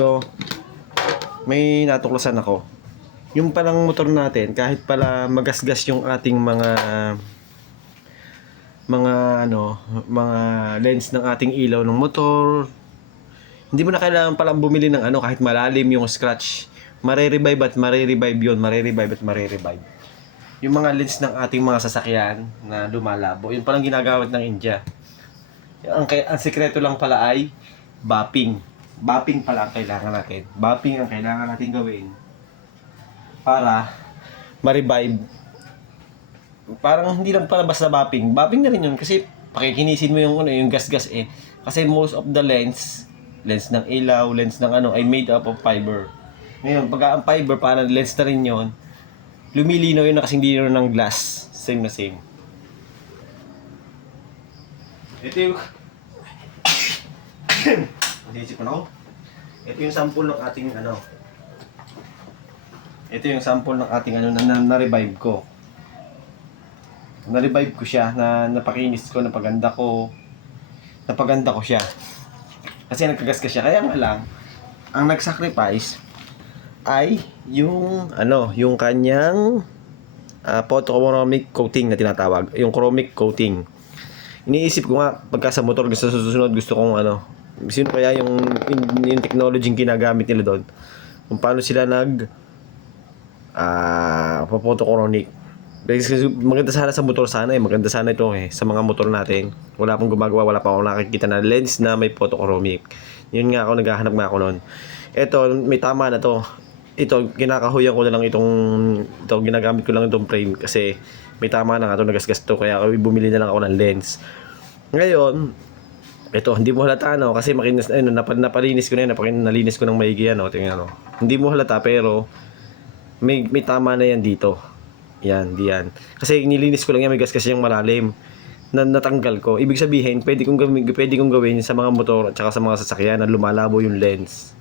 So, may natuklasan ako. Yung palang motor natin, kahit pala magasgas yung ating mga lens ng ating ilaw ng motor, hindi mo na kailangan palang bumili ng kahit malalim yung scratch. Mare-revive at mare-revive yun. Mare-revive at mare-revive. Yung mga lens ng ating mga sasakyan na lumalabo, yun palang ginagamit ng India. Ang sikreto lang pala ay bapping. Bapping pala ang kailangan natin. Bapping ang kailangan natin gawin para ma-revive. Parang hindi lang pala basta bapping. Bapping na rin yun kasi pakikinisin mo yung gas-gas eh. Kasi most of the lens ng ilaw, lens ng ay made up of fiber. Ngayon, pag ang fiber para lens na rin yun, lumilinaw yun na kasing linaw ng glass. Same na same. Ito yung Naisip ko na ako. Ito yung sample ng ating Ito yung sample ng ating na-revive ko. Na-revive ko siya, napakinis ko, napaganda ko siya. Kasi nagkagas ka siya. Kaya nga lang, ang nag-sacrifice ay yung kanyang photochromic coating na tinatawag. Yung chromic coating. Iniisip ko nga, pagka sa motor gusto susunod, gusto kong sino kaya yung technology yung ginagamit nila doon. Kung paano sila photochromic. Maganda sana sa motor maganda sana ito sa mga motor natin. Wala pang gumagawa, wala pa akong nakikita na lens na may photochromic. Yun nga ako, naghahanap nga ako noon. Ito, may tama na to. Ito, kinakahuyan ko na lang ito, ginagamit ko lang itong frame kasi may tama na nga ito, nagasgas to, kaya bumili na lang ako ng lens. Ngayon, ito, hindi mo halata kasi makinis, napalinis ko na yun, nalinis ko ng maigi tingnan Hindi mo halata pero may tama na yan dito. Yan, diyan. Kasi nilinis ko lang yan, may gas kasi yung malalim. Natanggal ko. Ibig sabihin, pwede kong gawin sa mga motor at saka sa mga sasakyan na lumalabo yung lens.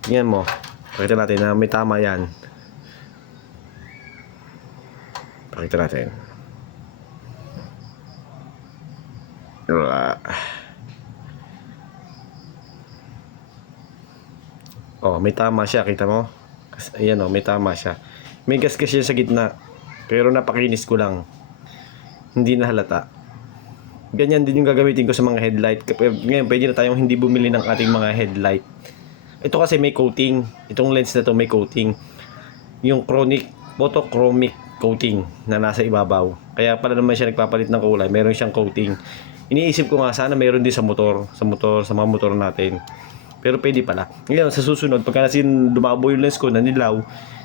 Tingnan mo. Pakita natin na may tama yan. Pakita natin. Oh, may tama siya, kita mo? Ayan may tama siya. May gas kasi sa gitna. Pero napakinis ko lang. Hindi na halata. Ganyan din yung gagamitin ko sa mga headlight. Ngayon, pwede na tayong hindi bumili ng ating mga headlight. Ito kasi may coating. Itong lens na to may coating. Yung photochromic coating na nasa ibabaw. Kaya pala naman siya nagpapalit ng kulay. Meron siyang coating. Iniisip ko nga sana meron din sa motor. Sa mga motor natin. Pero pwede pala. Ngayon, sa susunod, pagka lumabo yung lens ko na nilaw,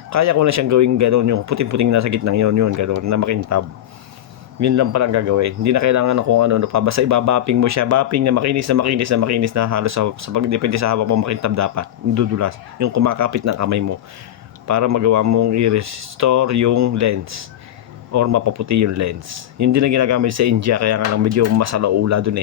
kaya ko na siyang gawing gano'n, yung puting-puting nasa gitnang yun, gano'n, na makintab. Yun lang palang gagawin. Hindi na kailangan kung pa. Basta ibabapping mo siya. Bapping na makinis na halos sa pagdepende sa hawak mo makintab dapat. Dudulas. Yung kumakapit ng kamay mo. Para magawa mong i-restore yung lens. Or mapaputi yung lens. Yun din ang ginagamit sa India. Kaya nga lang medyo masalaula dun